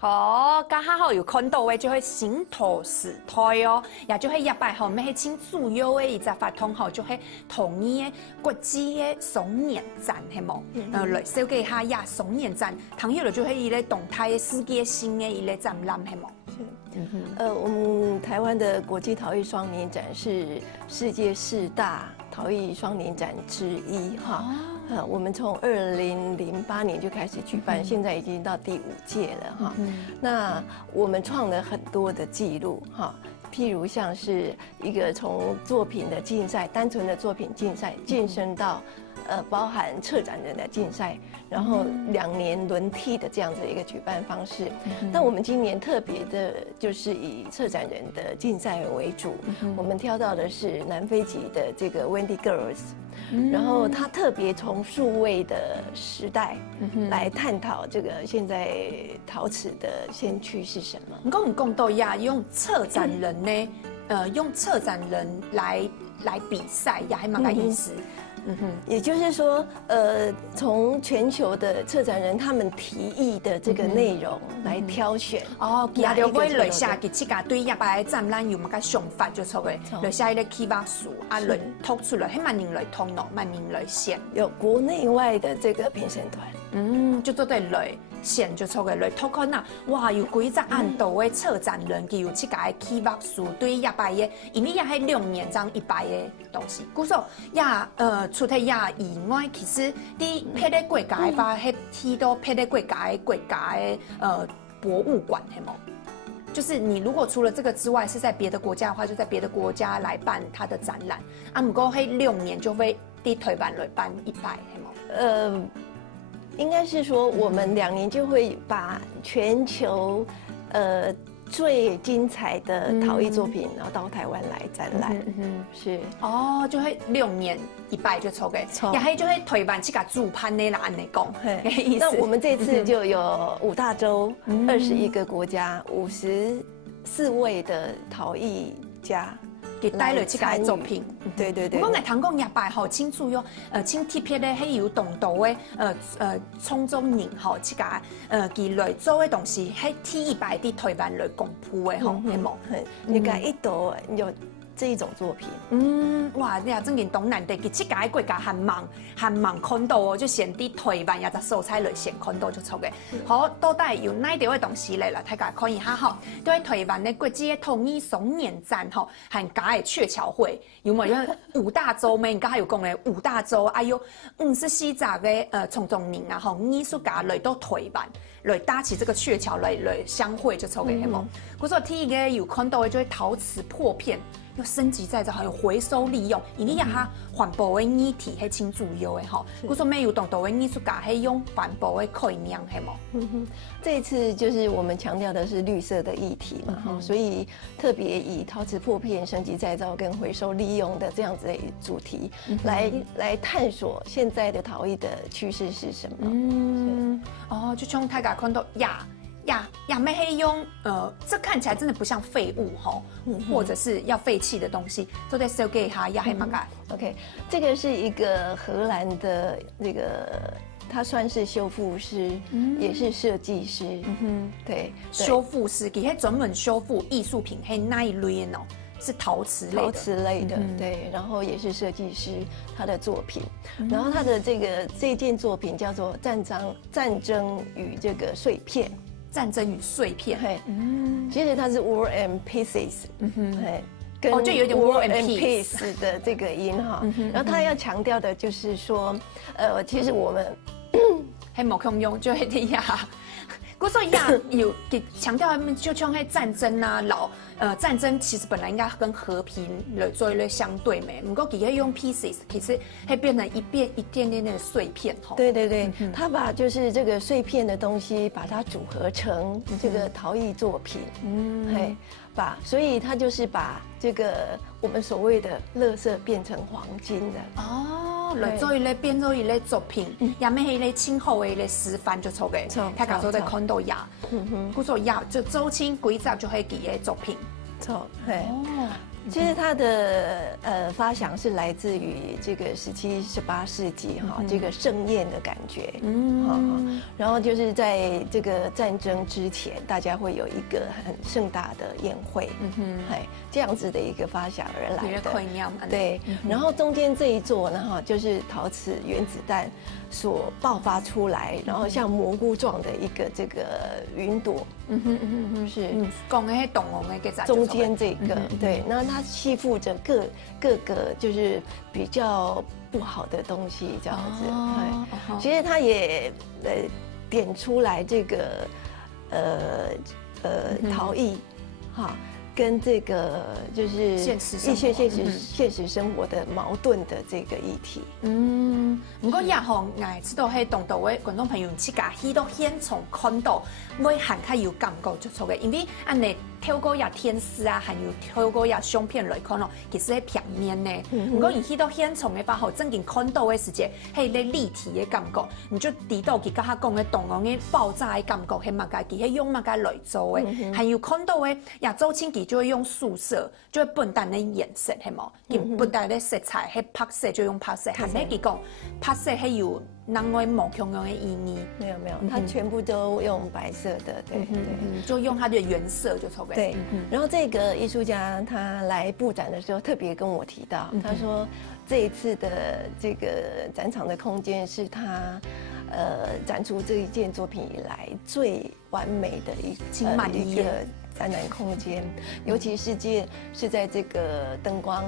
好，刚好有看到的就会心头时代哦，也就会一摆吼，咩请主要的伊只发通吼，就会同意的国际的双年展，系冇？来设计下呀双年展，同样了就会伊咧动态的世界性的伊咧展览，系冇？我们台湾的国际陶艺双年展是世界4大陶艺双年展之一哈。我们从2008年就开始举办，现在已经到第5届了哈。那我们创了很多的记录哈，譬如像是一个从作品的竞赛，单纯的作品竞赛晋升到包含策展人的竞赛，然后2年轮替的这样子一个举办方式。那我们今年特别的就是以策展人的竞赛为主，我们挑到的是南非籍的这个 Wendy Girls。然后他特别从数位的时代来探讨这个现在陶瓷的先驱是什么。讲到呀，用策展人呢，用策展人来比赛呀，还蛮个意思。也就是说，从全球的策展人他们提议的这个内容来挑选。哦，也就会来下给自家对一摆展览有乜个想法就错嘅，来下一个企划书啊，来突出来，迄万人来通咯，万人来选，有国内外的这个评审团。就做对来。线就错嘅来偷看呐，哇，有几只按度的策展人，佢有7个企划书，对一摆嘅，因为也系2年张1摆嘅东西。故说也除咗也以外，其实啲撇咧国家嘅话，系睇到撇咧国家嘅博物馆系冇。就是你如果除了这个之外，是在别的国家的话，就在别的国家来办它的展览。啊，唔过喺2年就会啲台湾来办1摆系冇。应该是说，我们2年就会把全球最精彩的陶艺作品，然后到台湾来展览。是哦，就会2年1摆就抽嘅，也系就会台湾去个主办的啦，按你讲。那我们这次就有5大洲、21个国家、54位的陶艺家。给带了这个作品，对对对。我讲唐讲也摆好清楚哟，请特别咧，迄有动到的创作人吼，这个佢来做的东西，喺第1摆伫台湾来公布的吼，系冇？你讲一朵有这一种作品，哇！你啊，真件东南地嘅7个国家还忙看到哦，就先伫台湾也只素材来先看到就错嘅。好，到底有哪条嘅东西嚟啦？大家看一下吼，都喺台湾嘅国际嘅统一双年展吼，和假嘅鹊桥会，有冇？5大洲咩？而家有讲嘅5大洲，哎呦，54只嘅创作人啊，吼，艺术家来到台湾。来搭起这个鹊桥来相会就抽给黑猫。可是我第一个有看到的就是陶瓷破片，又升级再造，还有回收利用，因为它环保的议题是清主要的哈。可是没有懂到的艺术家是用环保的概念黑猫。这一次就是我们强调的是绿色的议题嘛，所以特别以陶瓷破片升级再造跟回收利用的这样子的主题，来探索现在的陶艺的趋势是什么。哦，就从大家看到亚没黑用，这看起来真的不像废物哈，或者是要废弃的东西，都在收给他亚黑马嘎。OK， 这个是一个荷兰的那个。他算是修复师，也是设计师。对，修复师，给他专门修复艺术品，还那一类哦，是陶瓷类的。对，然后也是设计师他的作品，然后他的这件作品叫做战争与这个碎片。战争与碎片，其实它是 War and Pieces，哦，就有点 War and Peace 的这个音哈。然后他要强调的就是说，其实我们还冇空用，就系啲呀。嗰所以有给强调，就像喺战争啊，战争其实本来应该跟和平来做一类相对美，不过佢要用 pieces， 其实会变成一点点的碎片吼。对对对，他把就是这个碎片的东西，把它组合成这个陶艺作品，所以他就是把这个我们所谓的垃圾变成黄金的哦，来做一类变做一类作品，也咩一类清后的一类示范就错嘅，他搞做在看到呀，故说呀就周青规则就可以给嘅作品。错，其实它的发想是来自于这个17、18世纪哈，这个盛宴的感觉，然后就是在这个战争之前，大家会有一个很盛大的宴会，这样子的一个发想而来的。对，然后中间这一座呢哈，就是陶瓷原子弹所爆发出来，然后像蘑菇状的一个这个云朵，是讲的动物的中间这个，对，那它吸附着各个就是比较不好的东西，这样子。其实它也点出来这个陶艺哈。跟这个就是现实生活的矛盾的这个议题。不过也好，爱知道迄当道的观众朋友去甲许多现场看到，会很较有感觉就错嘅，因为安尼透过也天丝啊，还有透过也相片来看咯，其实係平面呢。不过伊许多现场的把好正经看到的时节，係咧立体的感觉，你就知道佢甲他讲的动物的爆炸的感觉，係物家佢係用物家来做的，还有看到的也周清佢就会用素色，就会笨蛋的颜色係冇，佢笨蛋的色彩係拍色就用拍色，係咪佢讲拍色係有人为某同样的意义？没有，它全部都用白色的，对，就用它的原色就错。对，然后这个艺术家他来布展的时候特别跟我提到，他说这一次的这个展场的空间是他展出这一件作品以来最完美的一个展览空间，尤其是在这个灯光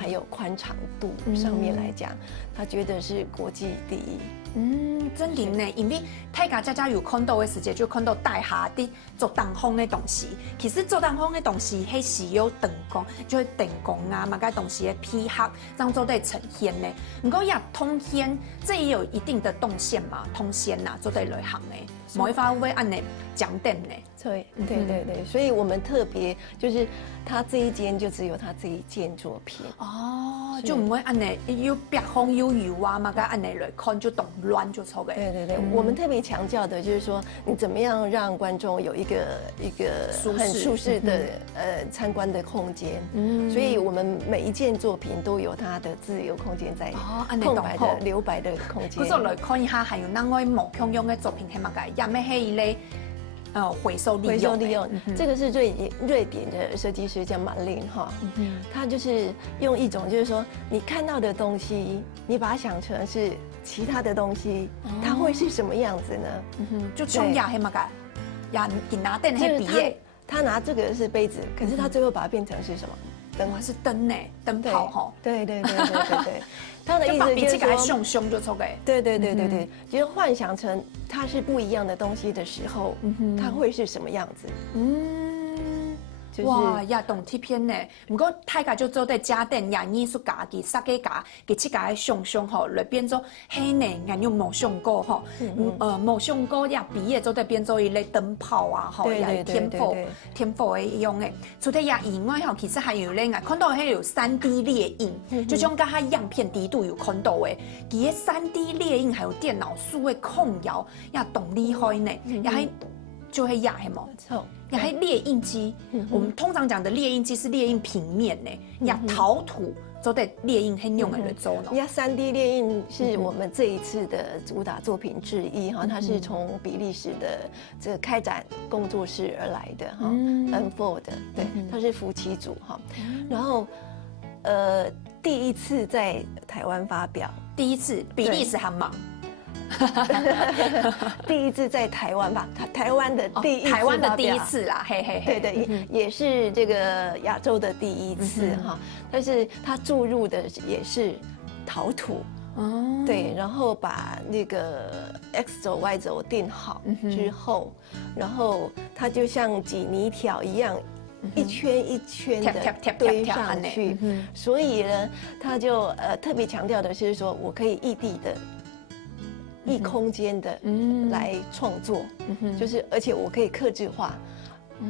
还有宽敞度上面来讲，他觉得是国际第一。真嘅呢，因为大家有看到的时节，就看到大下啲做灯光的东西。其实做灯光的东西，係是有灯光，就是灯光啊，嘛个东西的配合，这样做对呈现呢。不过也通线，这也有一定的动线嘛，通线呐，做对类行的，某一方会按呢讲点呢。对，所以我们特别就是他这一间就只有他这一件作品就唔会按呢有白风有油啊嘛，个按呢来看就动乱就错嘅。对，我们特别强调的就是说，你怎么样让观众有一个很舒适的参观的空间。所以我们每一件作品都有它的自由空间在，空白的留白的空间。嗰時來看一下，還有哪位莫強用嘅作品係乜嘅？有咩係咧？回收利用，这个是瑞典的设计师叫马林哈，他就是用一种就是说你看到的东西，你把它想成是其他的东西，它会是什么样子呢？就冲牙係乜嘅？呀，你拿燈係筆嘅，他拿这个是杯子，可是他最后把它变成是什么？灯是灯呢，灯泡哈。对。他的意思就是说，凶就错嘅。对，就是幻想成它是不一样的东西的时候，它会是什么样子？哇，也动贴片呢。不过大家就做在家电也艺术家嘅设计家嘅设计嘅想吼，来变做嘿呢，眼用冇想过吼，冇想过也毕业做在变做一类灯泡啊，吼，也天赋的用嘅。除咗也以外吼，其实还有咧，看到迄有3D 列印，就像甲它样片低度有看到嘅，佢嘅3D 列印还有电脑数位控窑也动厉害呢，也系就系压系冇错。也还列印机，我们通常讲的列印机是列印平面呢，也陶土都得列印很用的做呢。3D 列印是我们这一次的主打作品之一哈，它是从比利时的这个开展工作室而来的哈，Unfold， 对，它是夫妻组哈，然后第一次在台湾发表，第一次比利时很忙。第一次在台湾吧，台湾的第一次啦，对，也是这个亚洲的第一次哈。但是它注入的也是陶土，对，然后把那个 X 轴 Y 轴定好之后，然后它就像挤泥条一样。一圈一圈的堆上去，所以呢，他就特别强调的是说，我可以异地的。异空间的来创作，就是而且我可以客制化，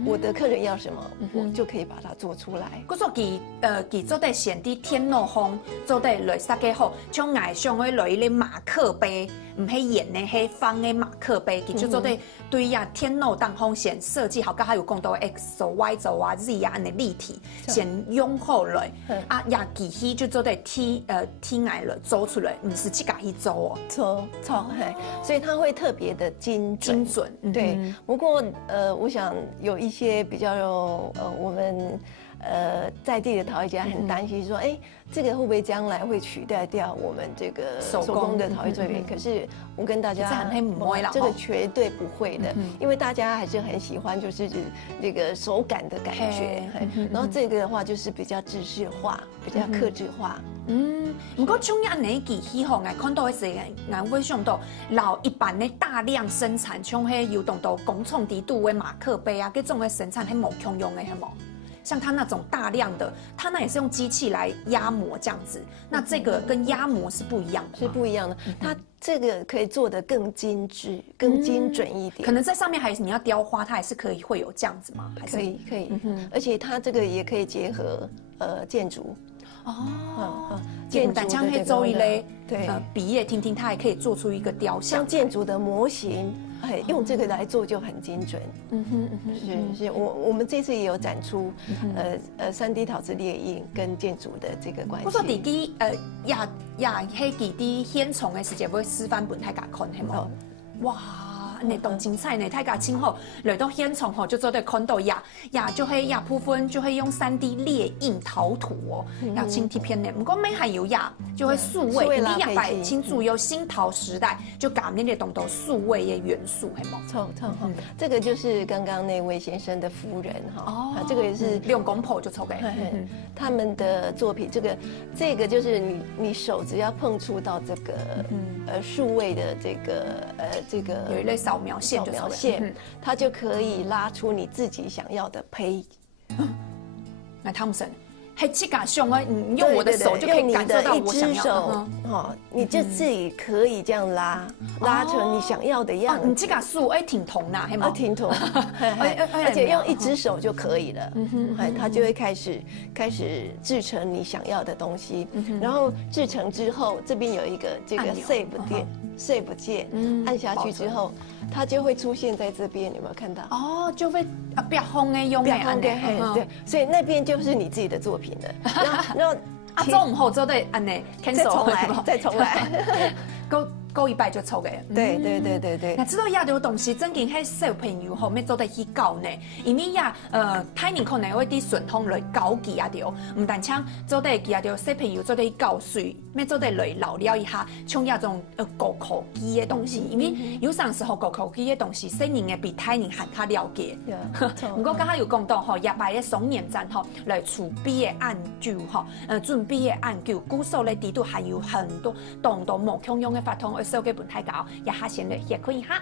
我的客人要什么，我就可以把它做出来。嗰個佢做得顯啲天落風，做得來設計好，將藝上嘅來咧馬克杯。唔系圆的，迄方的马克杯，其实做对呀天路当风险设计好，甲还有讲到 X 轴、Y 轴啊、Z 啊安尼立体，先用好了啊，也其实就做对T 矮了走出来，唔是自家去走哦，错，所以它会特别的精准。对，不过我想有一些比较我们在地的陶艺家很担心说，哎，这个会不会将来会取代掉我们这个手工的陶艺作品？可是我跟大家这个绝对不会的，因为大家还是很喜欢就是这个手感的感觉。然后这个的话就是比较制式化，比较客制化。不过像安尼其实吼，我看到的是，我会想到老一般的大量生产，像迄有动到工厂底度的马克杯啊，这种的生产还冇共用的，系冇。像它那种大量的，它那也是用机器来压模这样子。那这个跟压模是不一样的，是不一样的。它这个可以做得更精致、更精准一点。可能在上面还是你要雕花，它还是可以会有这样子吗？可以，而且它这个也可以结合建筑。建筑像黑周一类，对，毕业听听，它还可以做出一个雕像。像建筑的模型，用这个来做就很精准。是，我们这次也有展出，3D 陶瓷列印跟建筑的这个关系。我说弟黑弟弟现场的时间会示范本太甲看，系冇？哇！那动精彩呢，太加清后来到现场吼，就做对看到就会部分就会用3D 列印陶土哦，要清贴片呢。不过没还有就会数位，你亚摆清楚有新陶时代，就搞那些动到数位的元素，系冇？错，这个就是刚刚那位先生的夫人哈，这个也是用公婆就抽给他们的作品，这个就是你手只要碰触到这个数位的这个有一类扫描线，它就可以拉出你自己想要的胚。那汤姆森，还气感凶啊！你用我的手就可以感受到我想要的。你就自己可以这样拉成你想要的样子。你这个树挺铜呐，还蛮挺铜，而且用一只手就可以了。它就会开始制成你想要的东西。然后制成之后，这边有一个这个 save 键，按下去之后，它就会出现在这边，有没有看到？就会别烘的用的，对，所以那边就是你自己的作品了。然后做唔好之后对安尼，再重来，够一摆就抽嘅。对。那知道亚有东西，真见迄小朋友后面做得去教呢，因为太年可能会伫顺通来教记啊着，唔但请做得记啊着小朋友做得教水，咩做得来老了一下，像亚种高科技的东西，因为有啥时候高科技的东西，细年嘅比太年还较了解。不过刚刚有讲到吼，亚摆嘅双年展吼，来储备的研究吼，准备的研究，古时候咧地度还有很多动到无共用的法通。收给本台稿，也下先嚟也可以哈。